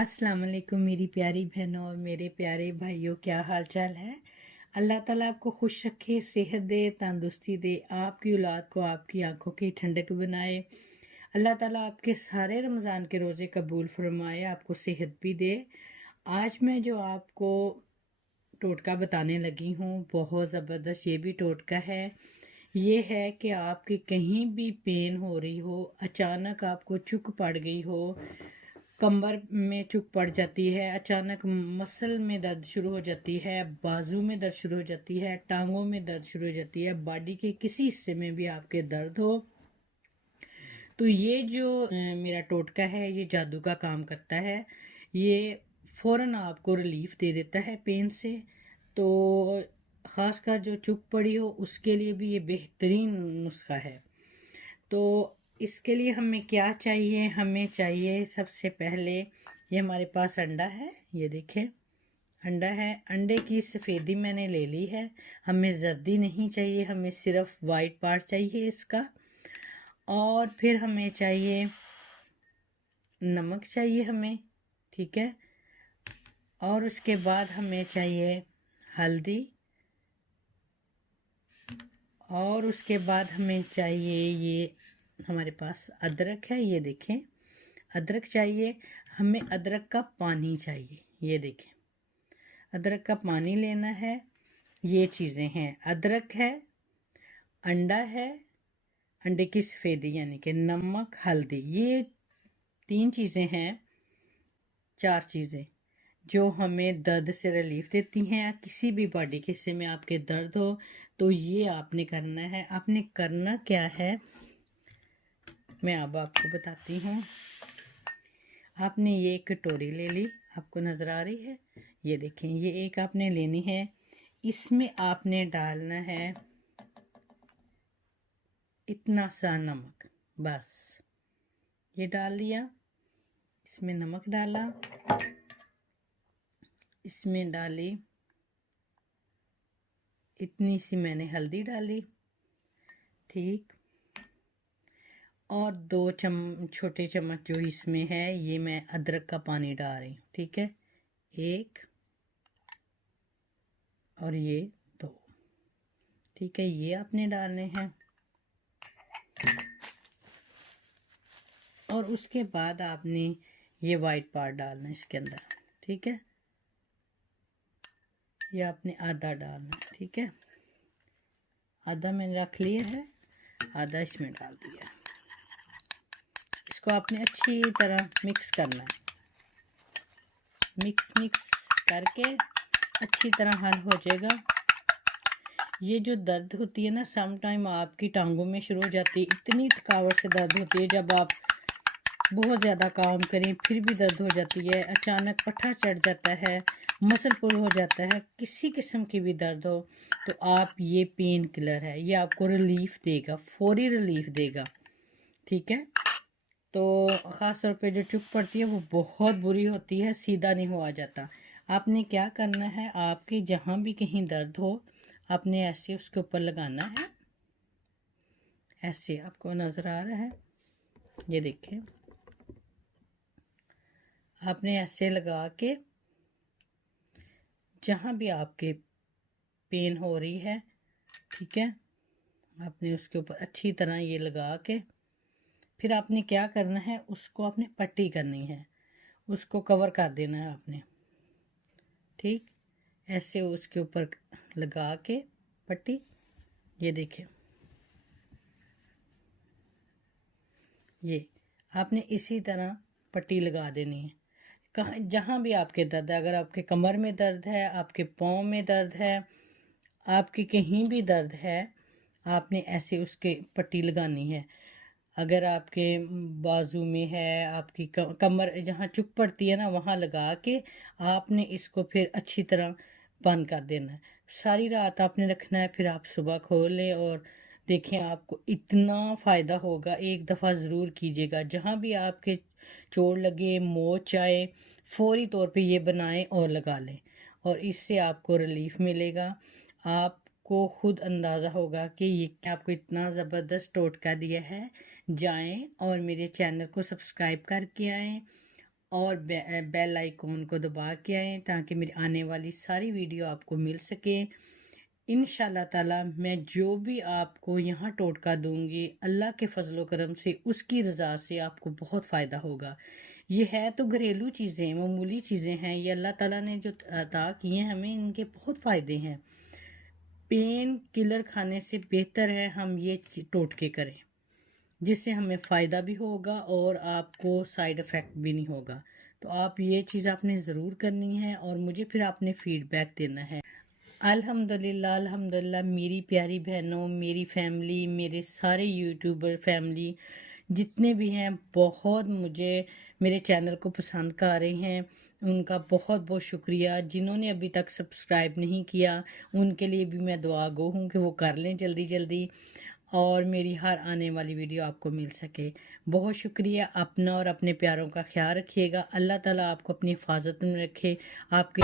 अस्सलाम वालेकुम मेरी प्यारी बहनों और मेरे प्यारे भाइयों, क्या हाल चाल है। अल्लाह ताला आपको खुश रखे, सेहत दे, तंदुरुस्ती दे, आपकी औलाद को आपकी आंखों की ठंडक बनाए। अल्लाह ताला आपके सारे रमज़ान के रोज़े कबूल फरमाए, आपको सेहत भी दे। आज मैं जो आपको टोटका बताने लगी हूँ बहुत ज़बरदस्त ये भी टोटका है। ये है कि आपकी कहीं भी पेन हो रही हो, अचानक आपको चुक पड़ गई हो, कमर में चुक पड़ जाती है, अचानक मसल में दर्द शुरू हो जाती है, बाजू में दर्द शुरू हो जाती है, टांगों में दर्द शुरू हो जाती है, बॉडी के किसी हिस्से में भी आपके दर्द हो, तो ये जो मेरा टोटका है ये जादू का काम करता है। ये फ़ौरन आपको रिलीफ दे देता है पेन से। तो ख़ासकर जो चुक पड़ी हो उसके लिए भी ये बेहतरीन नुस्खा है। तो इसके लिए हमें क्या चाहिए, हमें चाहिए सबसे पहले ये हमारे पास अंडा है, ये देखें अंडा है। अंडे की सफ़ेदी मैंने ले ली है, हमें जर्दी नहीं चाहिए, हमें सिर्फ वाइट पार्ट चाहिए इसका। और फिर हमें चाहिए नमक चाहिए हमें, ठीक है। और उसके बाद हमें चाहिए हल्दी, और उसके बाद हमें चाहिए ये हमारे पास अदरक है, ये देखें अदरक चाहिए हमें। अदरक का पानी चाहिए, ये देखें अदरक का पानी लेना है। ये चीज़ें हैं, अदरक है, अंडा है, अंडे की सफ़ेदी यानी कि नमक, हल्दी, ये 3 चीज़ें हैं, 4 चीज़ें जो हमें दर्द से रिलीफ देती हैं। या किसी भी बॉडी के हिस्से में आपके दर्द हो तो ये आपने करना है। आपने करना क्या है मैं अब आपको बताती हूँ। आपने ये एक कटोरी ले ली, आपको नज़र आ रही है, ये देखें ये एक आपने लेनी है। इसमें आपने डालना है इतना सा नमक, बस ये डाल दिया। इसमें नमक डाला, इसमें डाली इतनी सी मैंने हल्दी डाली, ठीक। और 2 छोटे चम्मच जो इसमें है ये मैं अदरक का पानी डाल रही हूँ, ठीक है। 1 और ये 2, ठीक है। ये आपने डालने हैं। और उसके बाद आपने ये वाइट पार्ट डालना है इसके अंदर, ठीक है। ये आपने आधा डालना है, ठीक है। आधा मैंने रख लिया है, आधा इसमें डाल दिया। इसको आपने अच्छी तरह मिक्स करना है। मिक्स करके अच्छी तरह हल हो जाएगा। ये जो दर्द होती है ना, सम टाइम आपकी टांगों में शुरू हो जाती है, इतनी थकावट से दर्द होती है, जब आप बहुत ज़्यादा काम करें फिर भी दर्द हो जाती है, अचानक पट्ठा चढ़ जाता है, मसल पुल हो जाता है, किसी किस्म की भी दर्द हो तो आप ये पेन किलर है, ये आपको रिलीफ देगा, फौरी रिलीफ देगा, ठीक है। तो ख़ास तौर पे जो चुक पड़ती है वो बहुत बुरी होती है, सीधा नहीं हुआ जाता। आपने क्या करना है, आपके जहाँ भी कहीं दर्द हो आपने ऐसे उसके ऊपर लगाना है, ऐसे आपको नज़र आ रहा है, ये देखें आपने ऐसे लगा के जहाँ भी आपके पेन हो रही है, ठीक है, आपने उसके ऊपर अच्छी तरह ये लगा के फिर आपने क्या करना है, उसको आपने पट्टी करनी है, उसको कवर कर देना है आपने, ठीक। ऐसे उसके ऊपर लगा के पट्टी, ये देखें ये आपने इसी तरह पट्टी लगा देनी है। कहाँ जहाँ भी आपके दर्द है, अगर आपके कमर में दर्द है, आपके पाँव में दर्द है, आपकी कहीं भी दर्द है, आपने ऐसे उसके पट्टी लगानी है। अगर आपके बाजू में है, आपकी कमर जहाँ चुप पड़ती है ना वहाँ लगा के आपने इसको फिर अच्छी तरह बंद कर देना है। सारी रात आपने रखना है, फिर आप सुबह खोलें और देखें आपको इतना फ़ायदा होगा। एक दफ़ा ज़रूर कीजिएगा, जहाँ भी आपके चोट लगे, मोच आए, फौरी तौर पे ये बनाएं और लगा लें, और इससे आपको रिलीफ मिलेगा। आपको खुद अंदाज़ा होगा कि ये आपको इतना ज़बरदस्त टोटका दिया है। जाएं और मेरे चैनल को सब्सक्राइब करके आएँ और बेल आइकॉन को दबा के आएँ ताकि मेरी आने वाली सारी वीडियो आपको मिल सके। इंशाल्लाह ताला मैं जो भी आपको यहाँ टोटका दूंगी अल्लाह के फजलो करम से उसकी रज़ा से आपको बहुत फ़ायदा होगा। ये है तो घरेलू चीज़ें, मामूली चीज़ें हैं, ये अल्लाह ताला ने जो अता किए हैं हमें, इनके बहुत फ़ायदे हैं। पेन किलर खाने से बेहतर है हम ये टोटके करें, जिससे हमें फ़ायदा भी होगा और आपको साइड इफ़ेक्ट भी नहीं होगा। तो आप ये चीज़ आपने ज़रूर करनी है और मुझे फिर आपने फ़ीडबैक देना है। अल्हम्दुलिल्लाह अल्हम्दुलिल्लाह मेरी प्यारी बहनों, मेरी फैमिली, मेरे सारे यूट्यूबर फैमिली जितने भी हैं, बहुत मुझे मेरे चैनल को पसंद कर रहे हैं। उनका बहुत बहुत शुक्रिया। जिन्होंने अभी तक सब्सक्राइब नहीं किया उनके लिए भी मैं दुआ गो हूँ कि वो कर लें जल्दी जल्दी और मेरी हर आने वाली वीडियो आपको मिल सके। बहुत शुक्रिया। अपना और अपने प्यारों का ख्याल रखिएगा। अल्लाह ताला आपको अपनी हिफाजत में रखे। आपके